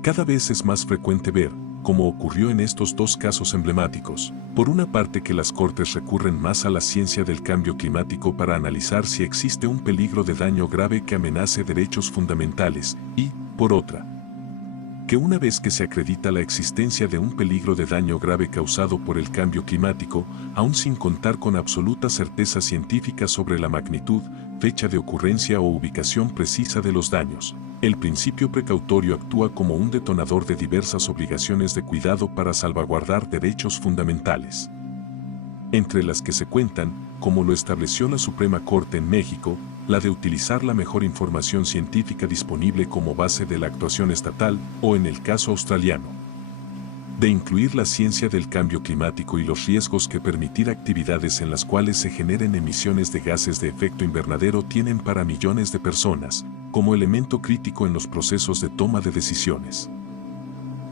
Cada vez es más frecuente ver, como ocurrió en estos dos casos emblemáticos, por una parte que las Cortes recurren más a la ciencia del cambio climático para analizar si existe un peligro de daño grave que amenace derechos fundamentales, y, por otra, que una vez que se acredita la existencia de un peligro de daño grave causado por el cambio climático, aún sin contar con absoluta certeza científica sobre la magnitud, fecha de ocurrencia o ubicación precisa de los daños, el principio precautorio actúa como un detonador de diversas obligaciones de cuidado para salvaguardar derechos fundamentales. Entre las que se cuentan, como lo estableció la Suprema Corte en México, la de utilizar la mejor información científica disponible como base de la actuación estatal, o en el caso australiano, de incluir la ciencia del cambio climático y los riesgos que permitir actividades en las cuales se generen emisiones de gases de efecto invernadero tienen para millones de personas, como elemento crítico en los procesos de toma de decisiones.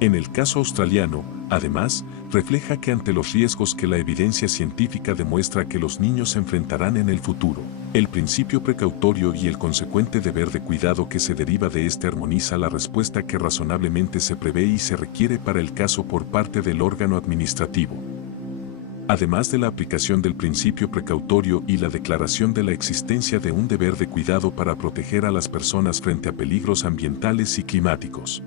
En el caso australiano, además, refleja que ante los riesgos que la evidencia científica demuestra que los niños enfrentarán en el futuro, el principio precautorio y el consecuente deber de cuidado que se deriva de este armoniza la respuesta que razonablemente se prevé y se requiere para el caso por parte del órgano administrativo. Además de la aplicación del principio precautorio y la declaración de la existencia de un deber de cuidado para proteger a las personas frente a peligros ambientales y climáticos.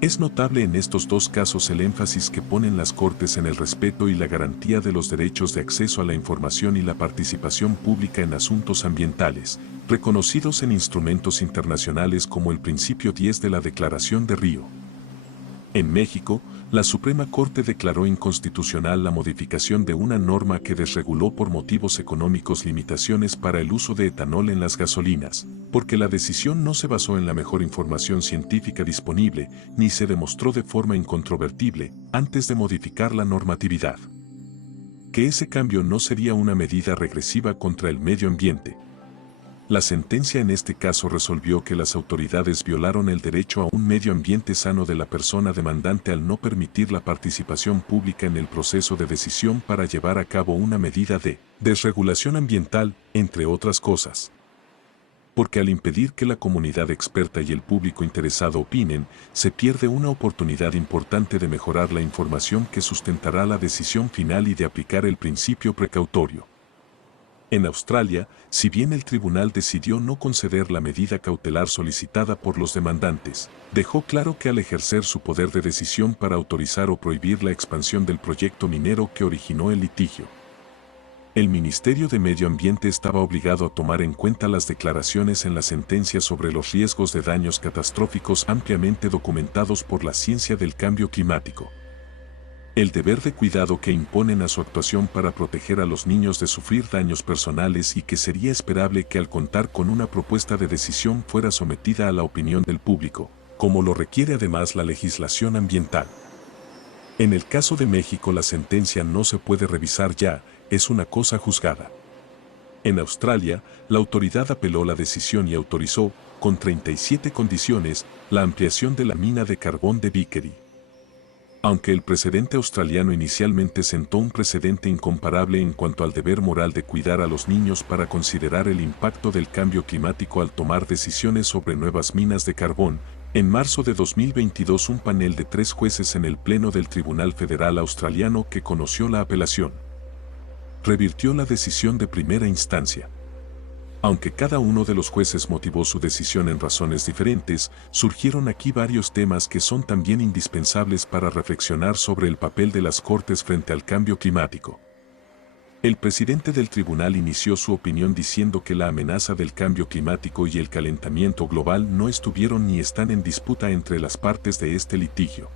Es notable en estos dos casos el énfasis que ponen las Cortes en el respeto y la garantía de los derechos de acceso a la información y la participación pública en asuntos ambientales, reconocidos en instrumentos internacionales como el Principio 10 de la Declaración de Río. En México, la Suprema Corte declaró inconstitucional la modificación de una norma que desreguló por motivos económicos limitaciones para el uso de etanol en las gasolinas, porque la decisión no se basó en la mejor información científica disponible, ni se demostró de forma incontrovertible, antes de modificar la normatividad, que ese cambio no sería una medida regresiva contra el medio ambiente. La sentencia en este caso resolvió que las autoridades violaron el derecho a un medio ambiente sano de la persona demandante al no permitir la participación pública en el proceso de decisión para llevar a cabo una medida de desregulación ambiental, entre otras cosas. Porque al impedir que la comunidad experta y el público interesado opinen, se pierde una oportunidad importante de mejorar la información que sustentará la decisión final y de aplicar el principio precautorio. En Australia, si bien el tribunal decidió no conceder la medida cautelar solicitada por los demandantes, dejó claro que al ejercer su poder de decisión para autorizar o prohibir la expansión del proyecto minero que originó el litigio, el Ministerio de Medio Ambiente estaba obligado a tomar en cuenta las declaraciones en la sentencia sobre los riesgos de daños catastróficos ampliamente documentados por la ciencia del cambio climático. El deber de cuidado que imponen a su actuación para proteger a los niños de sufrir daños personales y que sería esperable que al contar con una propuesta de decisión fuera sometida a la opinión del público, como lo requiere además la legislación ambiental. En el caso de México la sentencia no se puede revisar ya, es una cosa juzgada. En Australia, la autoridad apeló la decisión y autorizó, con 37 condiciones, la ampliación de la mina de carbón de Vickery. Aunque el precedente australiano inicialmente sentó un precedente incomparable en cuanto al deber moral de cuidar a los niños para considerar el impacto del cambio climático al tomar decisiones sobre nuevas minas de carbón, en marzo de 2022 un panel de 3 jueces en el Pleno del Tribunal Federal Australiano que conoció la apelación revirtió la decisión de primera instancia. Aunque cada uno de los jueces motivó su decisión en razones diferentes, surgieron aquí varios temas que son también indispensables para reflexionar sobre el papel de las Cortes frente al cambio climático. El presidente del tribunal inició su opinión diciendo que la amenaza del cambio climático y el calentamiento global no estuvieron ni están en disputa entre las partes de este litigio.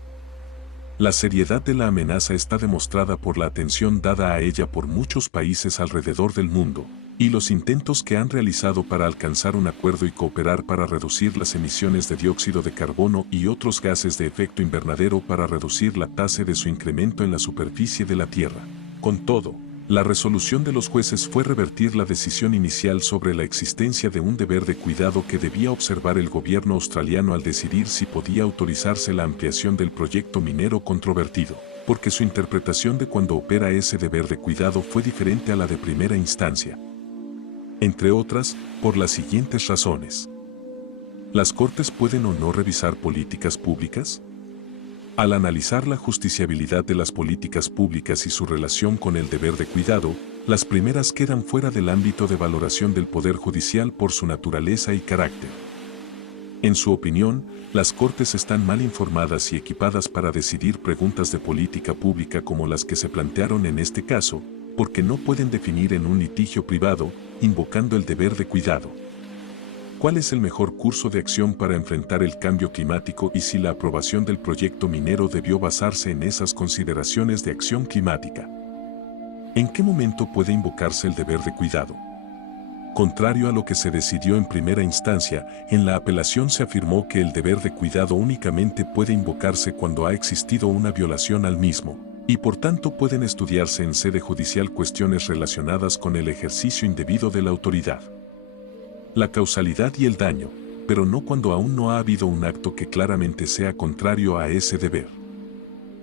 La seriedad de la amenaza está demostrada por la atención dada a ella por muchos países alrededor del mundo, y los intentos que han realizado para alcanzar un acuerdo y cooperar para reducir las emisiones de dióxido de carbono y otros gases de efecto invernadero para reducir la tasa de su incremento en la superficie de la Tierra. Con todo, La resolución de los jueces fue revertir la decisión inicial sobre la existencia de un deber de cuidado que debía observar el gobierno australiano al decidir si podía autorizarse la ampliación del proyecto minero controvertido, porque su interpretación de cuándo opera ese deber de cuidado fue diferente a la de primera instancia. Entre otras, por las siguientes razones. ¿Las Cortes pueden o no revisar políticas públicas? Al analizar la justiciabilidad de las políticas públicas y su relación con el deber de cuidado, las primeras quedan fuera del ámbito de valoración del Poder Judicial por su naturaleza y carácter. En su opinión, las Cortes están mal informadas y equipadas para decidir preguntas de política pública como las que se plantearon en este caso, porque no pueden definir en un litigio privado, invocando el deber de cuidado. ¿Cuál es el mejor curso de acción para enfrentar el cambio climático y si la aprobación del proyecto minero debió basarse en esas consideraciones de acción climática? ¿En qué momento puede invocarse el deber de cuidado? Contrario a lo que se decidió en primera instancia, en la apelación se afirmó que el deber de cuidado únicamente puede invocarse cuando ha existido una violación al mismo, y por tanto pueden estudiarse en sede judicial cuestiones relacionadas con el ejercicio indebido de la autoridad. La causalidad y el daño, pero no cuando aún no ha habido un acto que claramente sea contrario a ese deber.